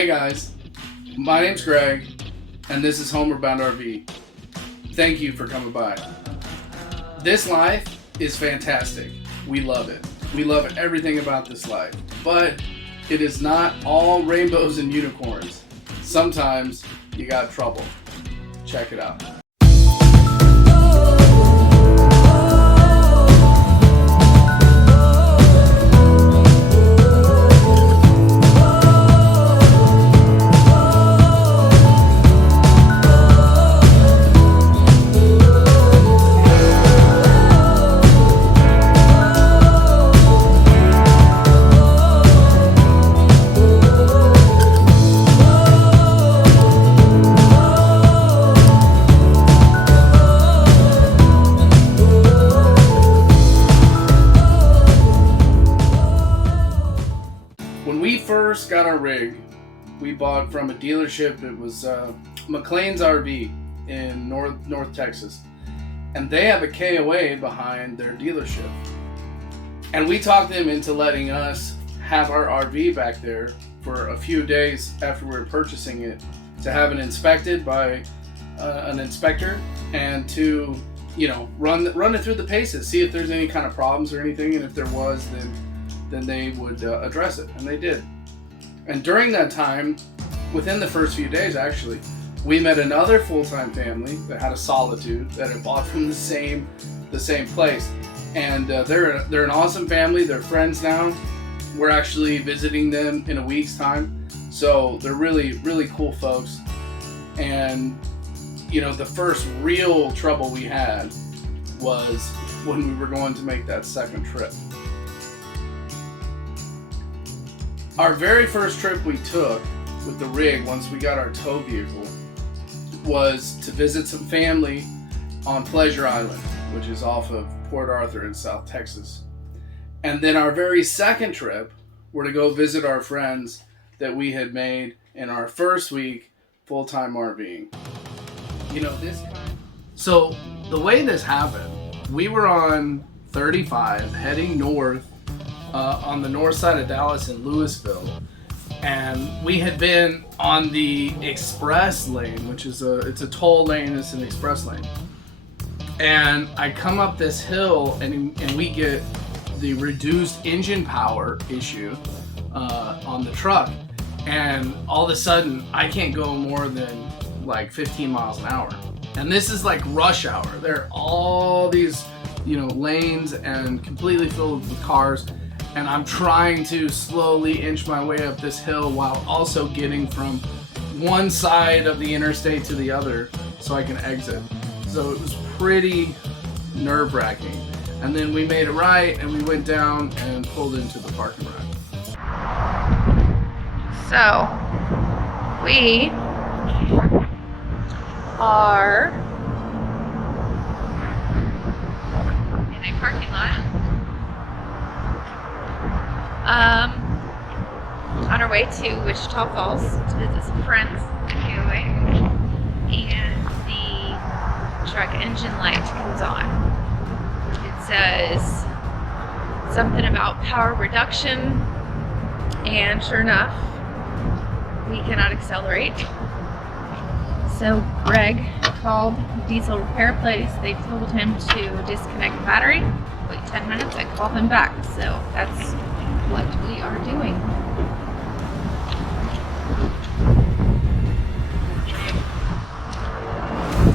Hey guys, my name's Greg, and this is Homeward RV. Thank you for coming by. This life is fantastic. We love it. We love everything about this life, but it is not all rainbows and unicorns. Sometimes you got trouble. Check it out. When we first got our rig, we bought from a dealership. It was McLean's RV in North Texas, and they have a KOA behind their dealership. And we talked them into letting us have our RV back there for a few days after we were purchasing it, to have it inspected by an inspector, and to, you know, run it through the paces, see if there's any kind of problems or anything, and if there was, then they would address it, and they did. And during that time, within the first few days actually, we met another full-time family that had a Solitude that had bought from the same place, and they're an awesome family. They're friends now. We're actually visiting them in a week's time, so they're really cool folks. And you know, the first real trouble we had was when we were going to make that second trip. Our very first trip we took with the rig, once we got our tow vehicle, was to visit some family on Pleasure Island, which is off of Port Arthur in South Texas. And then our very second trip were to go visit our friends that we had made in our first week full-time RVing. You know, so the way this happened, we were on 35 heading north on the north side of Dallas in Louisville, and we had been on the express lane, which is it's a toll lane, it's an express lane. And I come up this hill, and we get the reduced engine power issue on the truck, and all of a sudden I can't go more than like 15 miles an hour. And this is like rush hour. There are all these, you know, lanes and completely filled with cars. And I'm trying to slowly inch my way up this hill while also getting from one side of the interstate to the other so I can exit. So it was pretty nerve-wracking. And then we made a right and we went down and pulled into the parking lot. So we are in a parking lot. On our way to Wichita Falls to visit some friends at KOA, and the truck engine light comes on. It says something about power reduction, and sure enough, we cannot accelerate. So Greg called diesel repair place. They told him to disconnect the battery, wait 10 minutes, and call them back. So that's what we are doing.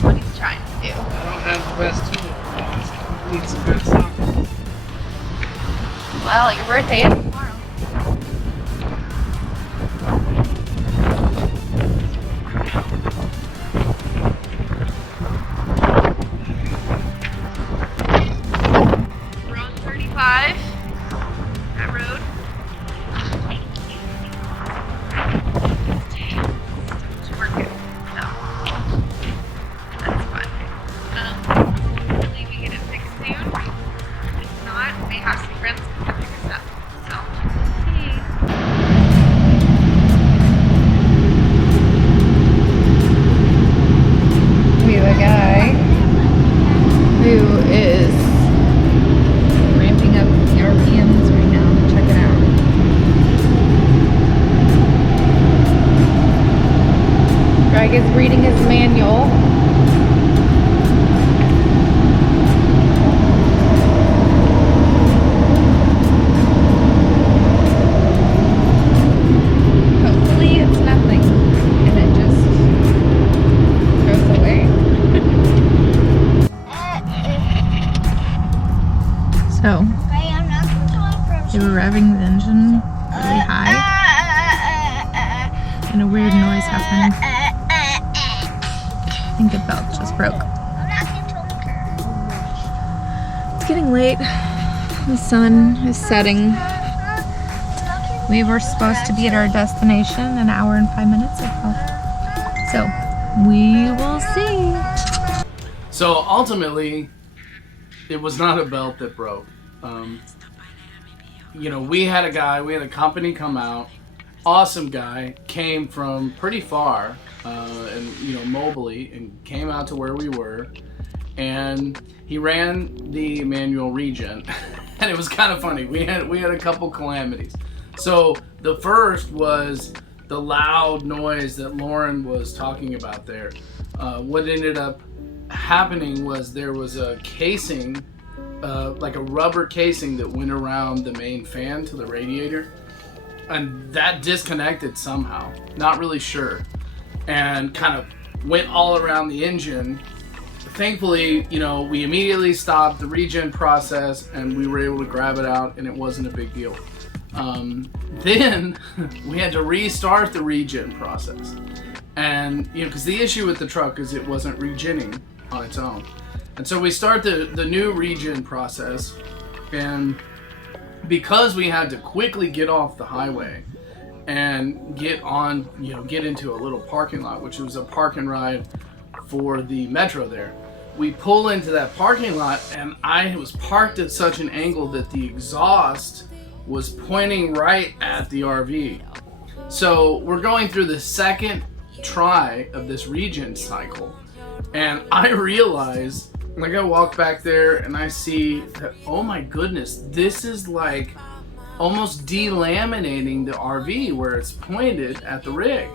What he's trying to do. I don't have the best tool. Need some good stuff. Well, your birthday is tomorrow. We're on 35. That road. It's working. No. That's fun. Hopefully we get it fixed soon. If not, we may have some friends come to pick us up. So, okay. Greg is reading his manual. Hopefully it's nothing and it just goes away. So, they were revving the engine really high and a weird noise happened. I think the belt just broke. It's getting late. The sun is setting. We were supposed to be at our destination an hour and 5 minutes ago. So, we will see. So ultimately, it was not a belt that broke. You know, we had a company come out, awesome guy, came from pretty far, and, you know, mobily, and came out to where we were, and he ran the manual regen, and it was kind of funny. We had a couple calamities. So the first was the loud noise that Lauren was talking about there. What ended up happening was there was a casing, like a rubber casing that went around the main fan to the radiator, and that disconnected somehow, not really sure, and kind of went all around the engine. Thankfully, you know, we immediately stopped the regen process and we were able to grab it out and it wasn't a big deal. Then we had to restart the regen process, and you know, because the issue with the truck is it wasn't regenning on its own. And so we start the new regen process, and because we had to quickly get off the highway and get on, you know, get into a little parking lot, which was a park and ride for the metro there. We pull into that parking lot, and I was parked at such an angle that the exhaust was pointing right at the RV. So we're going through the second try of this regen cycle, and I realize, like, I walk back there and I see that, oh my goodness, this is like almost delaminating the RV where it's pointed at the rig.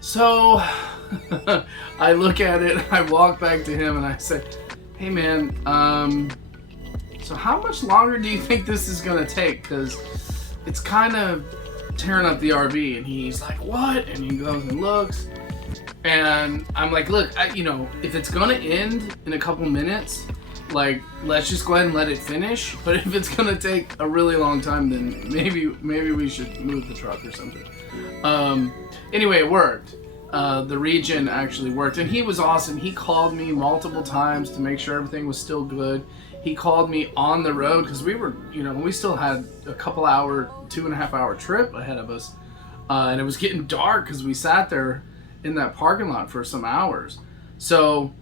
So I look at it, I walk back to him and I say, hey man, so how much longer do you think this is gonna take? Because it's kind of tearing up the RV. And he's like, what? And he goes and looks. And I'm like, look, you know, if it's gonna end in a couple minutes, like, let's just go ahead and let it finish. But if it's gonna take a really long time, then maybe we should move the truck or something. Anyway, it worked. The regen actually worked, and he was awesome. He called me multiple times to make sure everything was still good. He called me on the road because we were, you know, we still had a couple hour, 2.5 hour trip ahead of us, and it was getting dark because we sat there in that parking lot for some hours. So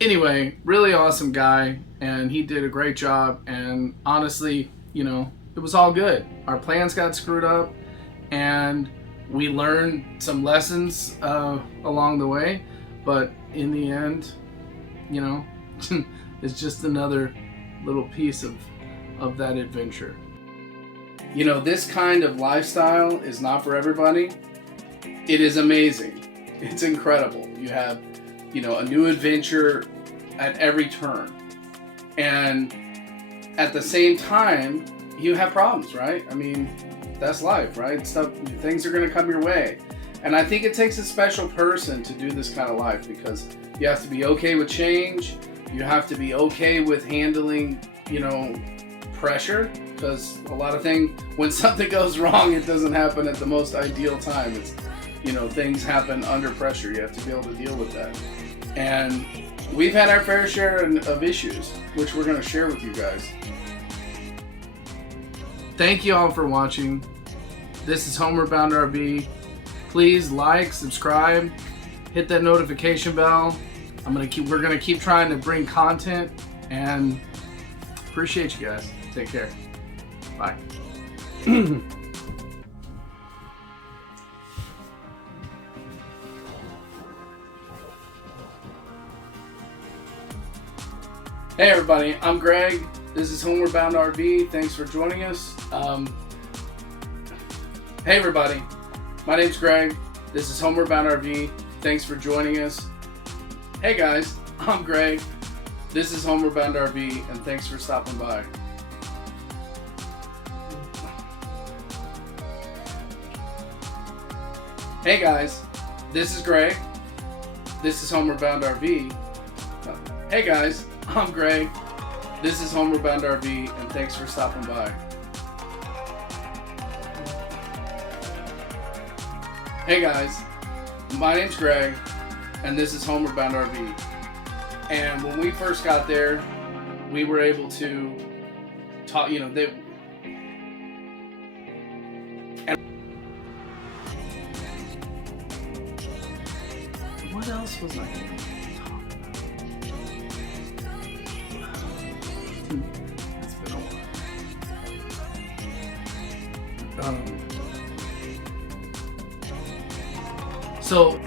anyway, really awesome guy, and he did a great job, and honestly, you know, it was all good. Our plans got screwed up, and we learned some lessons along the way, but in the end, you know, it's just another little piece of that adventure. You know, this kind of lifestyle is not for everybody. It is amazing. It's incredible. You have, you know, a new adventure at every turn. And at the same time, you have problems, right? I mean, that's life, right? Things are going to come your way. And I think it takes a special person to do this kind of life, because you have to be okay with change. You have to be okay with handling, you know, pressure, because a lot of things, when something goes wrong, it doesn't happen at the most ideal time. It's, you know, things happen under pressure. You have to be able to deal with that. And we've had our fair share of issues, which we're going to share with you guys. Thank you all for watching. This is Homeward Bound RV. Please like, subscribe, hit that notification bell. We're gonna keep trying to bring content, and appreciate you guys. Take care. Bye. Hey everybody, I'm Greg. This is Homeward Bound RV. Thanks for joining us. Hey everybody, my name's Greg. This is Homeward Bound RV. Thanks for joining us. Hey guys, I'm Greg. This is Homeward Bound RV, and thanks for stopping by. Hey guys, this is Greg. This is Homeward Bound RV. Hey guys, I'm Greg. This is Homeward Bound RV, and thanks for stopping by. Hey guys, my name's Greg, and this is Homeward Bound RV. And when we first got there, we were able to talk, what else was I going to talk about? It's been a while. So